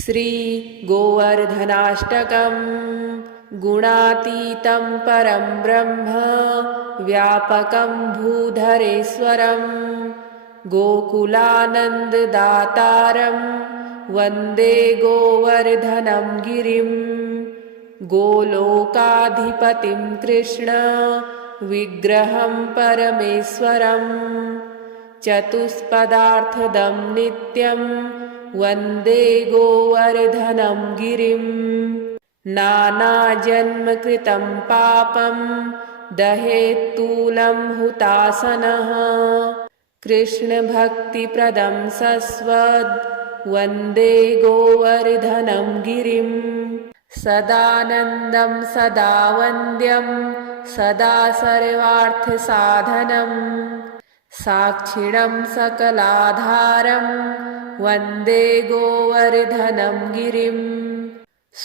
श्री गोवर्धनाष्टकम् गुणातीतं परं ब्रह्म व्यापकं भूधरेश्वरं गोकुलानन्ददातारं वन्दे गोवर्धनं गिरिं गोलोकाधिपतिं कृष्ण विग्रहं परमेश्वरं चतुष्पदार्थदं नित्यं वन्दे गोवर्धनं गिरिं नानाजन्मकृतं पापं दहेत्तूलं हुतासनः कृष्णभक्तिप्रदं सस्वद् वन्दे गोवर्धनं गिरिं सदानन्दं सदा वन्द्यं सदा सर्वार्थसाधनं साक्षिणं सकलाधारं वन्दे गोवर्धनं गिरिं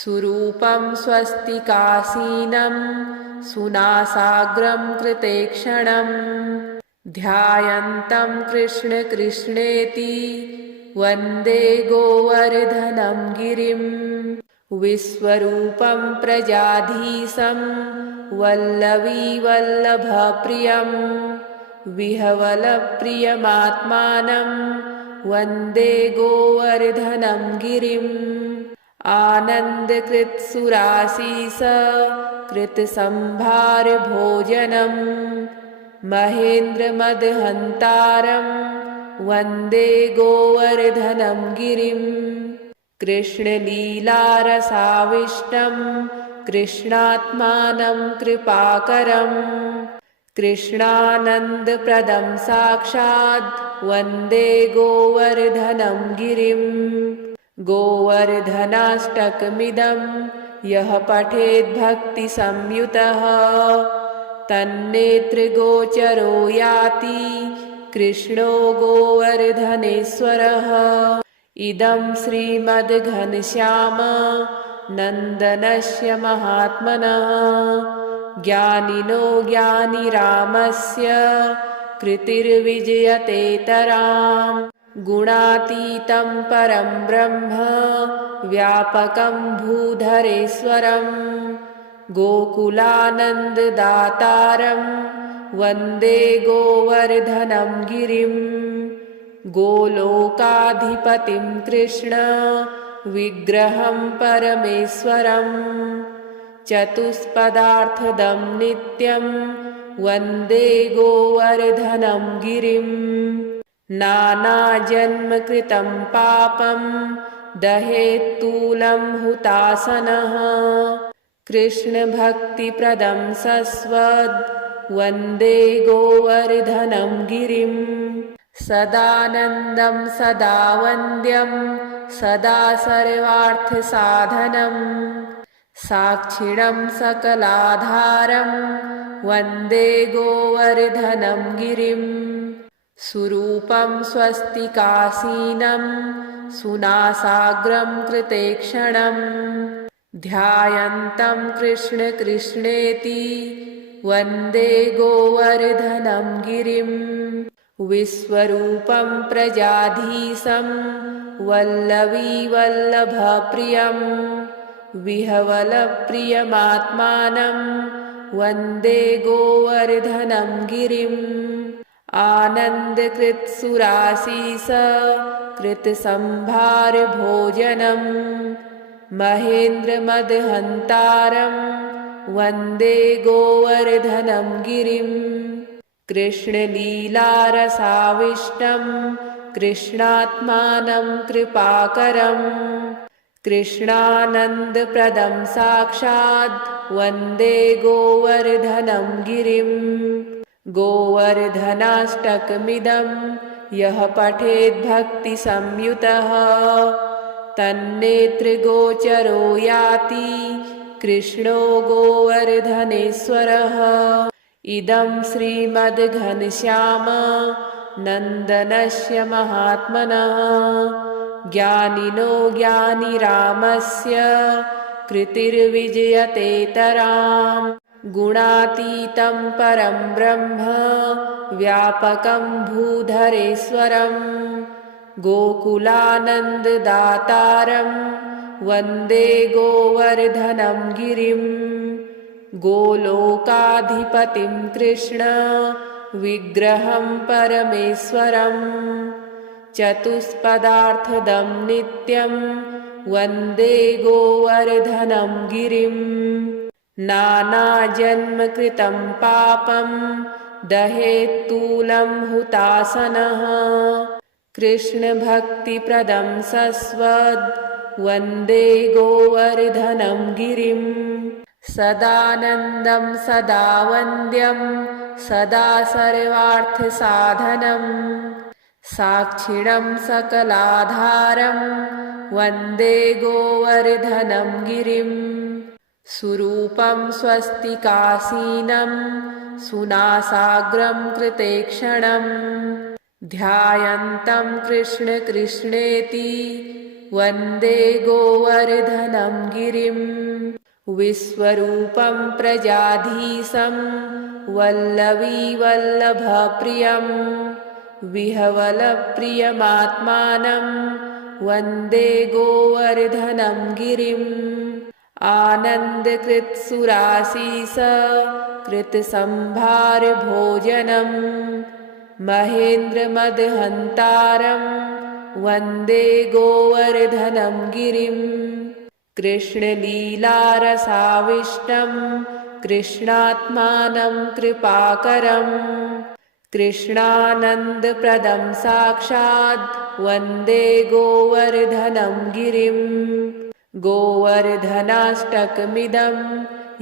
सुरूपं स्वस्तिकासीनं सुनासाग्रं कृतेक्षणं ध्यायन्तं कृष्ण कृष्णेति वन्दे गोवर्धनं गिरिं विश्वरूपं प्रजाधीशं वल्लवीवल्लभप्रियं विहवलप्रियमात्मानं वन्दे गोवर्धनं गिरिं आनन्दकृत्सुरासीस कृतसंभारभोजनं महेन्द्रमदहन्तारं वन्दे गोवर्धनं गिरिं कृष्णलीलारसाविष्टं कृष्णात्मानं कृपाकरं कृष्णानन्दप्रदं साक्षात् वन्दे गोवर्धनं गिरिं गोवर्धनाष्टकमिदं यः पठेद्भक्तिसंयुतः तन्नेत्रगोचरो याति कृष्णो गोवर्धनेश्वरः इदं श्रीमद्घनश्याम नन्दनस्य महात्मनः ज्ञानिनो ज्ञानिरामस्य कृतिर्विजयतेतराम् गुणातीतं परं ब्रह्म व्यापकं भूधरेश्वरं गोकुलानन्ददातारं वन्दे गोवर्धनं गिरिं गोलोकाधिपतिं कृष्ण विग्रहं परमेश्वरं चतुष्पदार्थदं नित्यं वन्दे गोवर्धनं गिरिं नानाजन्मकृतं पापं दहेत्तूलं हुतासनः कृष्णभक्तिप्रदं सस्वद् वन्दे गोवर्धनं गिरिं सदानन्दं सदा वन्द्यं सदा सर्वार्थसाधनं साक्षिणं सकलाधारं वन्दे गोवर्धनं गिरिं सुरूपं स्वस्तिकासीनं सुनासाग्रं कृतेक्षणं ध्यायन्तं कृष्ण कृष्णेति वन्दे गोवर्धनं गिरिं विश्वरूपं प्रजाधीशं वल्लवीवल्लभप्रियं विहवलप्रियमात्मानं वन्दे गोवर्धनं गिरिं आनन्दकृत्सुरासीस कृतसंभारभोजनं महेन्द्रमदहन्तारं वन्दे गोवर्धनं गिरिं कृष्णलीलारसाविष्टं कृष्णात्मानं कृपाकरं कृष्णानन्दप्रदं साक्षात् वन्दे गोवर्धनं गिरिं गोवर्धनाष्टकमिदं यः पठेद्भक्तिसंयुतः तन्नेत्रगोचरो याति कृष्णो गोवर्धनेश्वरः इदं श्रीमद्घनश्याम नन्दनस्य महात्मनः ज्ञानिनो ज्ञानिरामस्य कृतिर्विजयतेतराम् गुणातीतं परं ब्रह्म व्यापकं भूधरेश्वरं गोकुलानन्ददातारं वन्दे गोवर्धनं गिरिं गोलोकाधिपतिं कृष्ण विग्रहं परमेश्वरं चतुष्पदार्थदं नित्यं वन्दे गोवर्धनं गिरिं नानाजन्मकृतं पापं दहेत्तूलं हुतासनः कृष्णभक्तिप्रदं सस्वद् वन्दे गोवर्धनं गिरिं सदानन्दं सदा वन्द्यं सदा सर्वार्थसाधनं साक्षिणं सकलाधारं वन्दे गोवर्धनं गिरिं सुरूपं स्वस्तिकासीनं सुनासाग्रं कृतेक्षणं ध्यायन्तं कृष्ण कृष्णेति वन्दे गोवर्धनं गिरिं विश्वरूपं प्रजाधीशं वल्लवीवल्लभप्रियं विहवलप्रियमात्मानं वन्दे गोवर्धनं गिरिम् आनन्दकृत्सुरासीस कृतसंभारभोजनं महेन्द्रमदहन्तारं वन्दे गोवर्धनं गिरिं कृष्णलीलारसाविष्टं कृष्णात्मानं कृपाकरं कृष्णानन्दप्रदं साक्षात् वन्दे गोवर्धनं गिरिं गोवर्धनाष्टकमिदं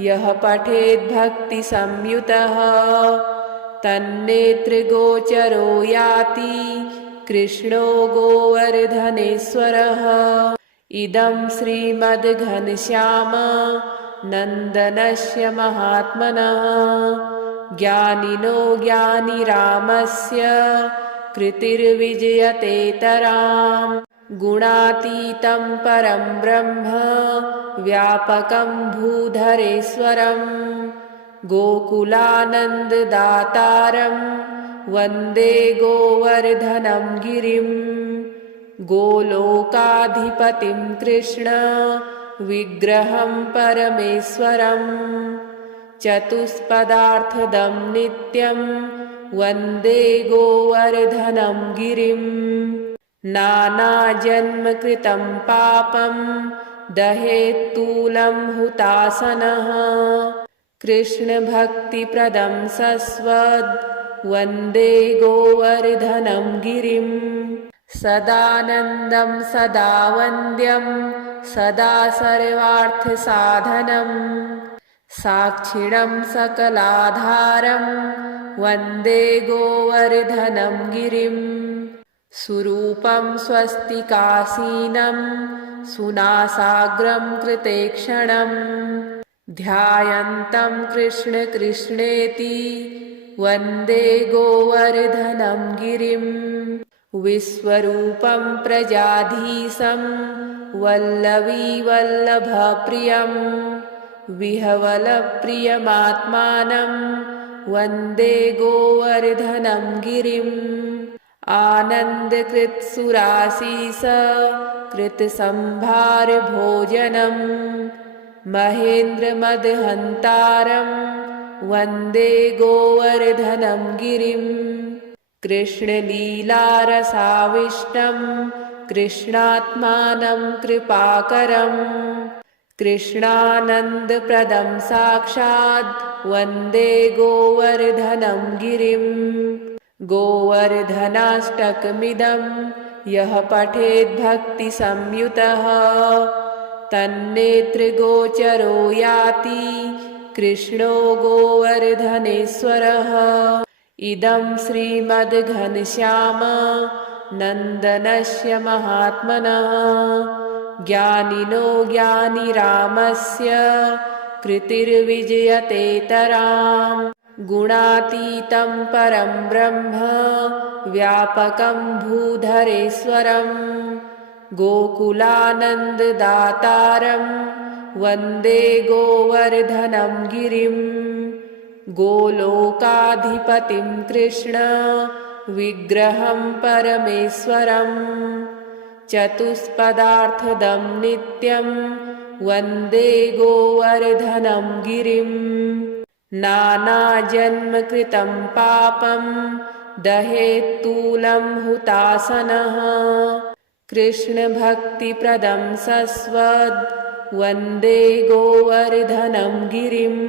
यः पठेद्भक्तिसंयुतः तन्नेत्रगोचरो याति कृष्णो गोवर्धनेश्वरः इदं श्रीमद्घनश्याम नन्दनस्य महात्मनः ज्ञानिनो ज्ञानिरामस्य कृतिर्विजयतेतराम् गुणातीतं परं ब्रह्म व्यापकं भूधरेश्वरं गोकुलानन्ददातारं वन्दे गोवर्धनं गिरिं गोलोकाधिपतिं कृष्ण विग्रहं परमेश्वरं चतुष्पदार्थदं नित्यं वन्दे गोवर्धनं गिरिं नानाजन्मकृतं पापं दहेत्तूलं हुतासनः कृष्णभक्तिप्रदं सस्वद् वन्दे गोवर्धनं गिरिं सदानन्दं सदा वन्द्यं सदा सर्वार्थसाधनं साक्षिणं सकलाधारं वन्दे गोवर्धनं गिरिं सुरूपं स्वस्तिकासीनं सुनासाग्रं कृतेक्षणं ध्यायन्तं कृष्ण कृष्णेति वन्दे गोवर्धनं गिरिं विश्वरूपं प्रजाधीशं वल्लवीवल्लभप्रियं विहवलप्रियमात्मानं वन्दे गोवर्धनं गिरिम् आनन्दकृत्सुरासीस कृतसंभारभोजनं महेन्द्रमदहन्तारं वन्दे गोवर्धनं गिरिं कृष्णलीलारसाविष्टं कृष्णात्मानं कृपाकरं कृष्णानन्दप्रदं साक्षात् वन्दे गोवर्धनं गिरिं गोवर्धनाष्टकमिदं यः पठेद्भक्तिसंयुतः तन्नेत्रगोचरो याति कृष्णो गोवर्धनेश्वरः इदं श्रीमद्घनश्याम नन्दनस्य महात्मनः ज्ञानिनो ज्ञानिरामस्य कृतिर्विजयतेतराम् गुणातीतं परं ब्रह्म व्यापकं भूधरेश्वरं गोकुलानन्ददातारं वन्दे गोवर्धनं गिरिं गोलोकाधिपतिं कृष्ण विग्रहं परमेश्वरम् चतुष्पदार्थदं नित्यं वन्दे गोवर्धनं गिरिम् नानाजन्मकृतं पापं दहेत्तूलं हुतासनः कृष्णभक्तिप्रदं सस्वद् वन्दे गोवर्धनं गिरिम्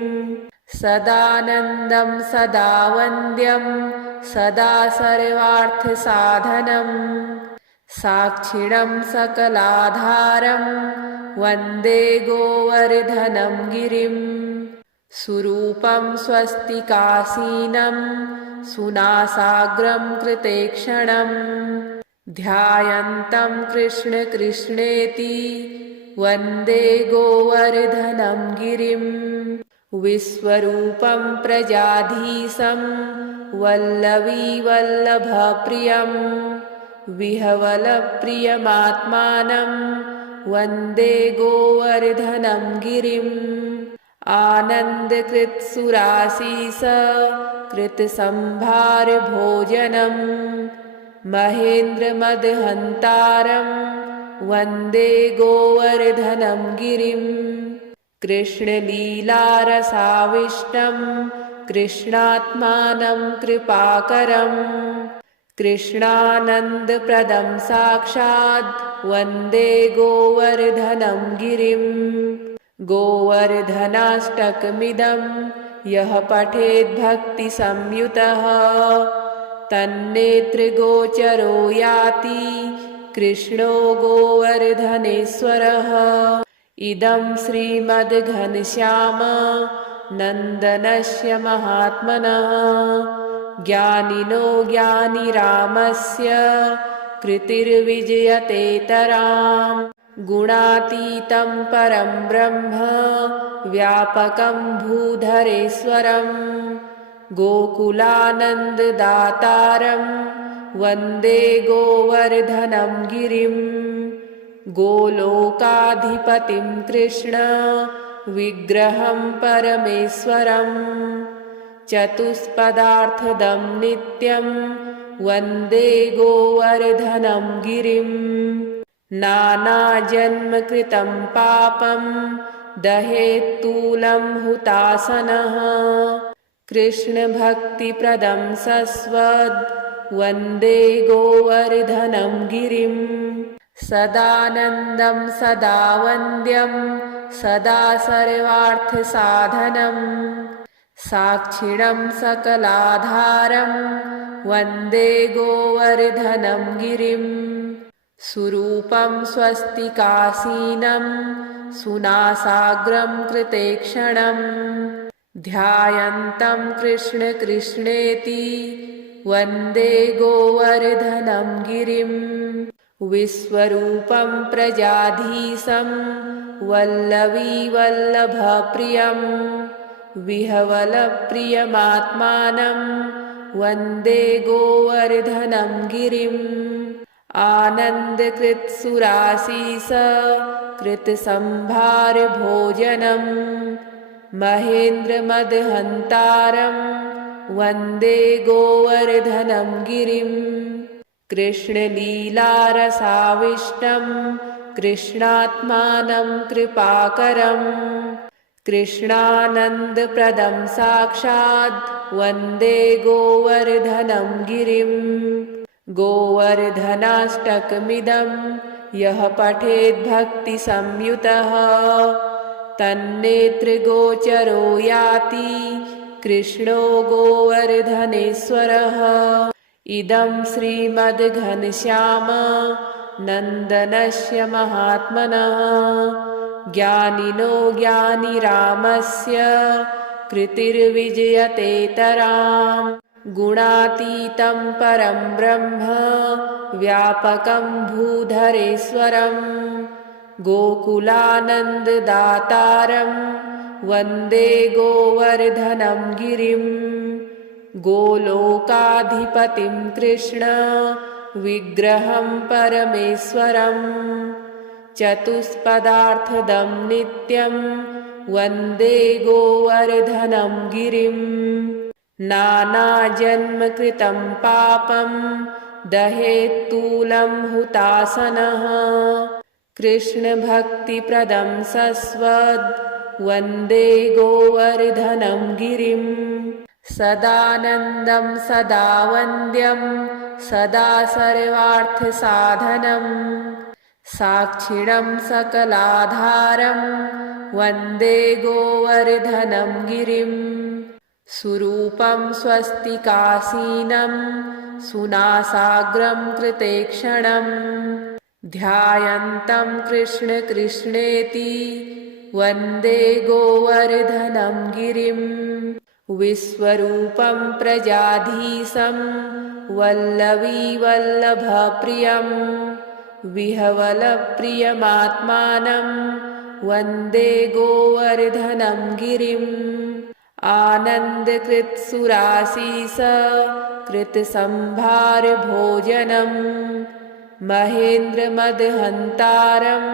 सदानन्दं सदा वन्द्यं सदा सर्वार्थसाधनं साक्षिणं सकलाधारं वन्दे गोवर्धनं गिरिम् सुरूपं स्वस्तिकासीनं सुनासाग्रं कृतेक्षणं ध्यायन्तं कृष्ण कृष्णेति वन्दे गोवर्धनं गिरिम् विश्वरूपं प्रजाधीशं वल्लवीवल्लभप्रियं विहवलप्रियमात्मानं वन्दे गोवर्धनं गिरिम् आनन्दकृत्सुरासीस कृतसंभारभोजनं महेन्द्रमदहन्तारं वन्दे गोवर्धनं गिरिम् कृष्णलीलारसाविष्टं कृष्णात्मानं कृपाकरं कृष्णानन्दप्रदं साक्षात् वन्दे गोवर्धनं गिरिम् गोवर्धनाष्टकमिदं यः पठेद्भक्तिसंयुतः तन्नेत्रगोचरो याति कृष्णो गोवर्धनेश्वरः इदं श्रीमद्घनश्याम नन्दनस्य महात्मनः ज्ञानिनो ज्ञानिरामस्य कृतिर्विजयतेतराम् गुणातीतं परं ब्रह्म व्यापकं भूधरेश्वरं गोकुलानन्ददातारं वन्दे गोवर्धनं गिरिम् गोलोकाधिपतिं कृष्ण विग्रहं परमेश्वरं चतुष्पदार्थदं नित्यं वन्दे गोवर्धनं गिरिम् नानाजन्मकृतं पापं दहेत्तूलं हुतासनः कृष्णभक्तिप्रदं सस्वद् वन्दे गोवर्धनं गिरिम् सदानन्दं सदा वन्द्यं सदा सर्वार्थसाधनं साक्षिणं सकलाधारं वन्दे गोवर्धनं गिरिम् सुरूपं स्वस्तिकासीनं सुनासाग्रं कृतेक्षणं ध्यायन्तं कृष्ण कृष्णेति वन्दे गोवर्धनं गिरिम् विश्वरूपं प्रजाधीशं वल्लवीवल्लभप्रियं विहवलप्रियमात्मानं वन्दे गोवर्धनं गिरिम् आनन्दकृत्सुरासीस कृतसंभारभोजनं महेन्द्रमदहन्तारं वन्दे गोवर्धनं गिरिम् कृष्णलीलारसाविष्टं कृष्णात्मानं कृपाकरं कृष्णानन्दप्रदं साक्षात् वन्दे गोवर्धनं गिरिम् गोवर्धनाष्टकमिदं यः पठेद्भक्तिसंयुतः तन्नेत्रगोचरो याति कृष्णो गोवर्धनेश्वरः इदं श्रीमद्घनश्याम नन्दनस्य महात्मनः ज्ञानिनो ज्ञानिरामस्य कृतिर्विजयतेतराम् गुणातीतं परं ब्रह्म व्यापकं भूधरेश्वरं गोकुलानन्ददातारं वन्दे गोवर्धनं गिरिम् गोलोकाधिपतिं कृष्ण विग्रहं परमेश्वरं चतुष्पदार्थदं नित्यं वन्दे गोवर्धनं गिरिम् नानाजन्मकृतं पापं दहेत्तूलं हुतासनः कृष्णभक्तिप्रदं सस्वद् वन्दे गोवर्धनं गिरिं सदानन्दं सदा वन्द्यं सदा सर्वार्थसाधनं साक्षिणं सकलाधारं वन्दे गोवर्धनं गिरिं सुरूपं स्वस्तिकासीनं सुनासाग्रं कृतेक्षणं ध्यायन्तं कृष्ण कृष्णेति वन्दे गोवर्धनं गिरिं विश्वरूपं प्रजाधीशं वल्लवीवल्लभप्रियं विहवलप्रियमात्मानं वन्दे गोवर्धनं गिरिम् आनन्दकृत्सुरासीस कृतसंभारभोजनं महेन्द्रमदहन्तारं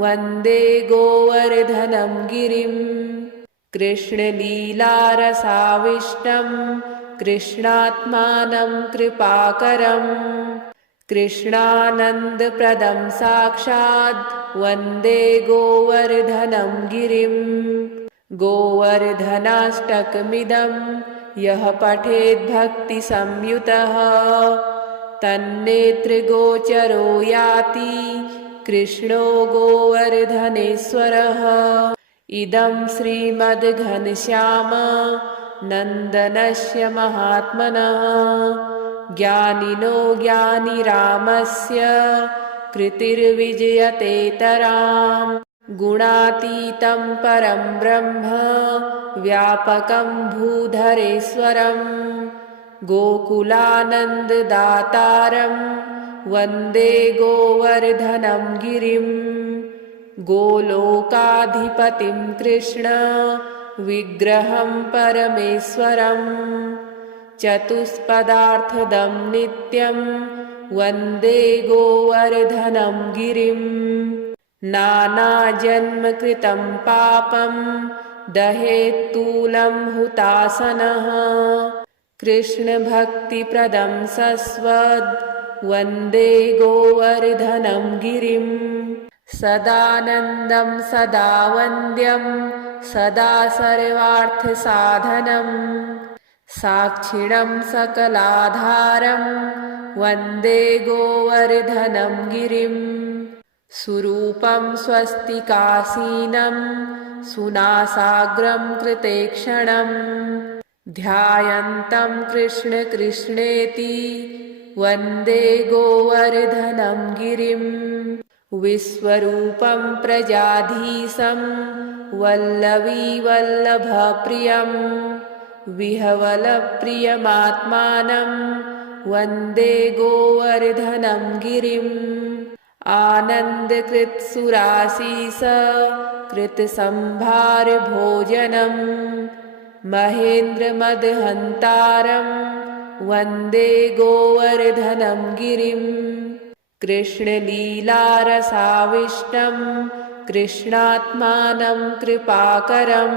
वन्दे गोवर्धनं गिरिं कृष्णलीलारसाविष्टं कृष्णात्मानं कृपाकरं कृष्णानन्दप्रदं साक्षात् वन्दे गोवर्धनं गिरिम् गोवर्धनाष्टकमिदं यः पठेद्भक्तिसंयुतः तन्नेत्रगोचरो याति कृष्णो गोवर्धनेश्वरः इदं श्रीमद्घनश्याम नन्दनस्य महात्मनः ज्ञानिनो ज्ञानिरामस्य कृतिर्विजयतेतराम् गुणातीतं परं ब्रह्म व्यापकं भूधरेश्वरं गोकुलानन्ददातारं वन्दे गोवर्धनं गिरिं गोलोकाधिपतिं कृष्ण विग्रहं परमेश्वरं चतुष्पदार्थदं नित्यं वन्दे गोवर्धनं गिरिं नानाजन्मकृतं पापं दहेत्तूलं हुतासनः कृष्णभक्तिप्रदं सस्वद् वन्दे गोवर्धनं गिरिं सदानन्दं सदा वन्द्यं सदा सर्वार्थसाधनं साक्षिणं सकलाधारं वन्दे गोवर्धनं गिरिम् सुरूपं स्वस्तिकासीनं सुनासाग्रं कृतेक्षणं ध्यायन्तं कृष्ण कृष्णेति वन्दे गोवर्धनं गिरिं विश्वरूपं प्रजाधीशं वल्लवीवल्लभप्रियं विहवलप्रियमात्मानं वन्दे गोवर्धनं गिरिम् आनन्दकृत्सुरासीस कृतसंभारभोजनं महेन्द्रमदहन्तारं वन्दे गोवर्धनं गिरिं कृष्णलीलारसाविष्टं कृष्णात्मानं कृपाकरं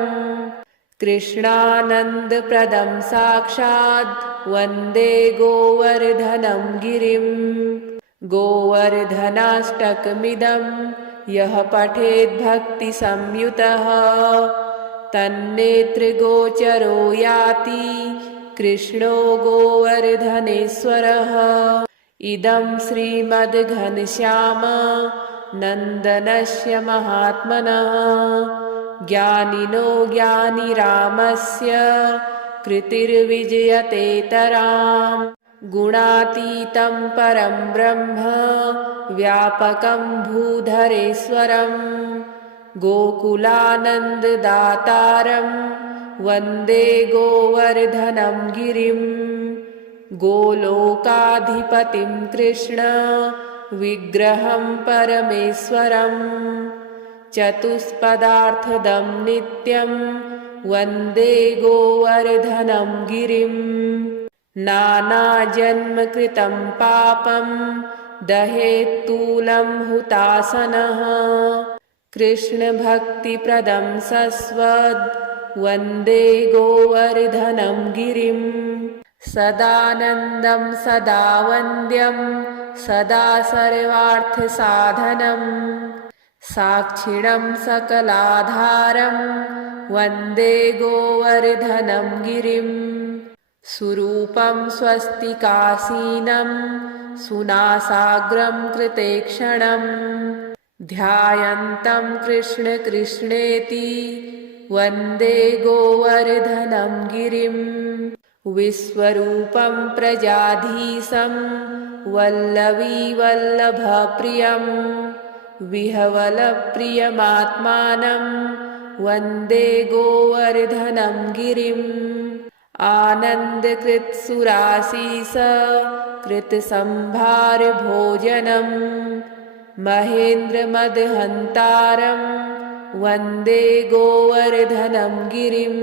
कृष्णानन्दप्रदं साक्षात् वन्दे गोवर्धनं गिरिम् गोवर्धनाष्टकमिदं यः पठेद्भक्तिसंयुतः तन्नेत्रगोचरो याति कृष्णो गोवर्धनेश्वरः इदं श्रीमद्घनश्याम नन्दनस्य महात्मनः ज्ञानिनो ज्ञानिरामस्य कृतिर्विजयतेतराम् गुणातीतं परं ब्रह्म व्यापकं भूधरेश्वरं गोकुलानन्ददातारं वन्दे गोवर्धनं गिरिं गोलोकाधिपतिं कृष्ण विग्रहं परमेश्वरं चतुष्पदार्थदं नित्यं वन्दे गोवर्धनं गिरिं नानाजन्मकृतं पापं दहेत्तूलं हुतासनः कृष्णभक्तिप्रदं सस्वद् वन्दे गोवर्धनं गिरिम् सदानन्दं सदा वन्द्यं सदा सर्वार्थसाधनं साक्षिणं सकलाधारं वन्दे गोवर्धनं गिरिम् सुरूपं स्वस्तिकासीनं सुनासाग्रं कृतेक्षणं ध्यायन्तं कृष्ण कृष्णेति वन्दे गोवर्धनं गिरिम् विश्वरूपं प्रजाधीशं वल्लवीवल्लभप्रियं विहवलप्रियमात्मानं वन्दे गोवर्धनं गिरिम् आनन्दकृत्सुरासीस कृतसंभारभोजनं महेन्द्रमदहन्तारं वन्दे गोवर्धनं गिरिम्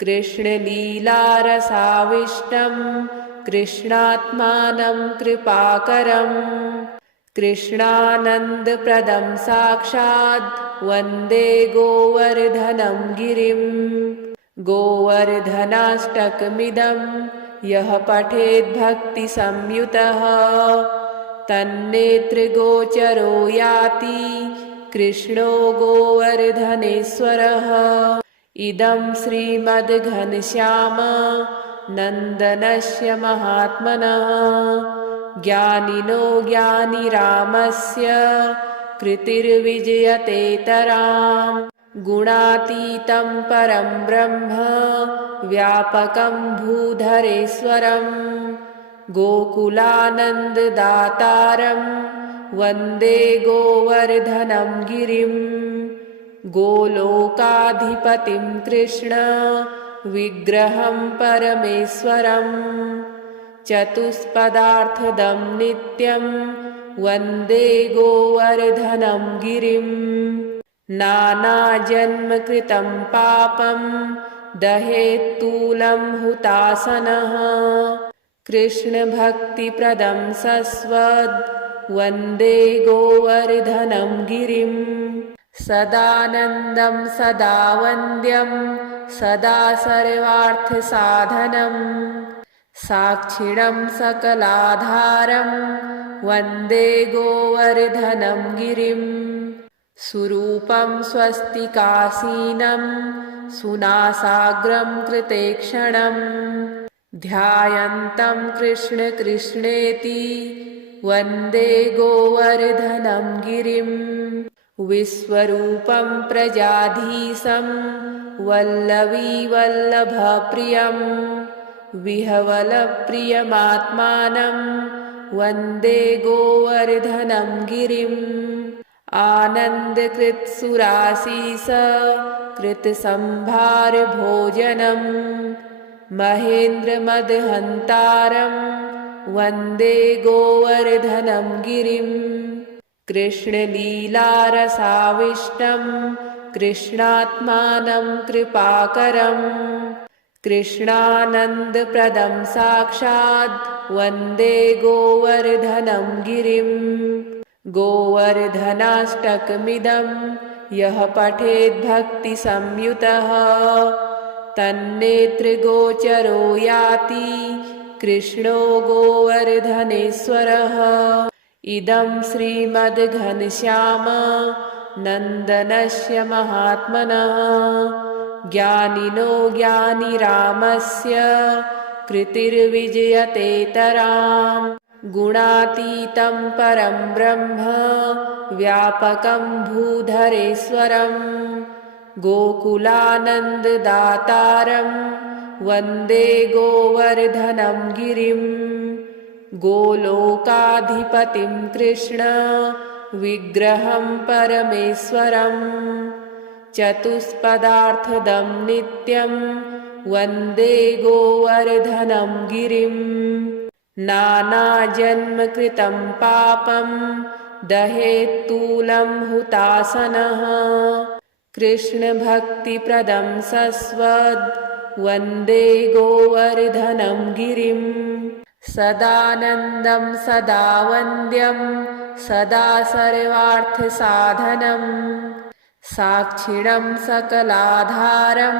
कृष्णलीलारसाविष्टं कृष्णात्मानं कृपाकरं कृष्णानन्दप्रदं साक्षात् वन्दे गोवर्धनं गिरिम् गोवर्धनाष्टकमिदं यः पठेद्भक्तिसंयुतः तन्नेत्रगोचरो याति कृष्णो गोवर्धनेश्वरः इदं श्रीमद्घनश्याम नन्दनस्य महात्मनः ज्ञानिनो ज्ञानिरामस्य कृतिर्विजयतेतराम् गुणातीतं परं ब्रह्म व्यापकं भूधरेश्वरं गोकुलानन्ददातारं वन्दे गोवर्धनं गिरिम् गोलोकाधिपतिं कृष्ण विग्रहं परमेश्वरं चतुष्पदार्थदं नित्यं वन्दे गोवर्धनं गिरिम् नानाजन्मकृतं पापं दहेत्तूलं हुतासनः कृष्णभक्तिप्रदं सस्वद् वन्दे गोवर्धनं गिरिम् सदानन्दं सदा वन्द्यं सदा सर्वार्थसाधनं साक्षिणं सकलाधारं वन्दे गोवर्धनं गिरिम् सुरूपं स्वस्तिकासीनं सुनासाग्रं कृतेक्षणं ध्यायन्तं कृष्ण कृष्णेति वन्दे गोवर्धनं गिरिम् विश्वरूपं प्रजाधीशं वल्लवीवल्लभप्रियं विहवलप्रियमात्मानं वन्दे गोवर्धनं गिरिम् आनन्दकृत्सुरासीस कृतसंभारभोजनं महेन्द्रमदहन्तारं वन्दे गोवर्धनं गिरिम् कृष्णलीलारसाविष्टं कृष्णात्मानं कृपाकरं कृष्णानन्दप्रदं साक्षात् वन्दे गोवर्धनं गिरिम् गोवर्धनाष्टकमिदं यः पठेद्भक्तिसंयुतः तन्नेत्रगोचरो याति कृष्णो गोवर्धनेश्वरः इदं श्रीमद्घनश्याम नन्दनस्य महात्मनः ज्ञानिनो ज्ञानिरामस्य कृतिर्विजयतेतराम् गुणातीतं परं ब्रह्म व्यापकं भूधरेश्वरं गोकुलानन्ददातारं वन्दे गोवर्धनं गिरिम् गोलोकाधिपतिं कृष्ण विग्रहं परमेश्वरं चतुष्पदार्थदं नित्यं वन्दे गोवर्धनं गिरिम् नानाजन्मकृतं पापं दहेत्तूलं हुतासनः कृष्णभक्तिप्रदं सस्वद् वन्दे गोवर्धनं गिरिम् सदानन्दं सदा वन्द्यं सदा सर्वार्थसाधनं साक्षिणं सकलाधारं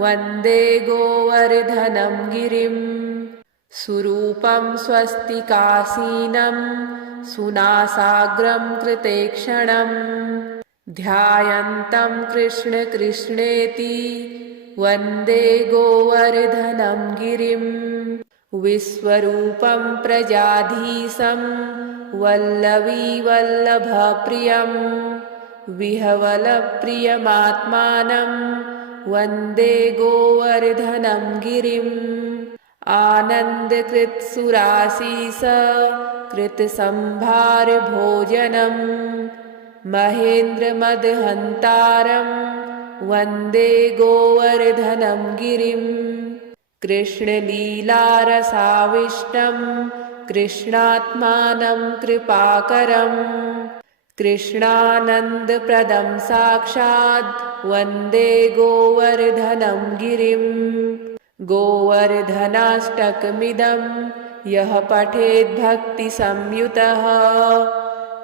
वन्दे गोवर्धनं गिरिं सुरूपं स्वस्तिकासीनं सुनासाग्रं कृतेक्षणं ध्यायन्तं कृष्ण कृष्णेति वन्दे गोवर्धनं गिरिं विश्वरूपं प्रजाधीशं वल्लवी वल्लभप्रियं विहवलप्रियमात्मानं वन्दे गोवर्धनं गिरिम् आनन्दकृत्सुरासीस कृतसंभारभोजनं महेन्द्रमदहन्तारं वन्दे गोवर्धनं गिरिं कृष्णलीलारसाविष्टं कृष्णात्मानं कृपाकरं कृष्णानन्दप्रदं साक्षात् वन्दे गोवर्धनं गिरिं गोवर्धनाष्टकमिदं यः पठेद्भक्तिसंयुतः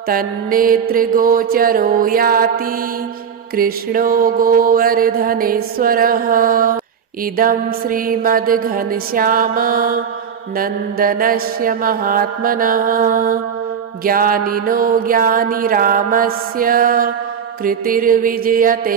तन्नेत्रगोचरो याति कृष्णो गोवर्धनेश्वरः इदं श्रीमद्घनश्याम नन्दनस्य महात्मनः ज्ञानिनो ज्ञानिरामस्य कृतिर्विजयतेतराम्।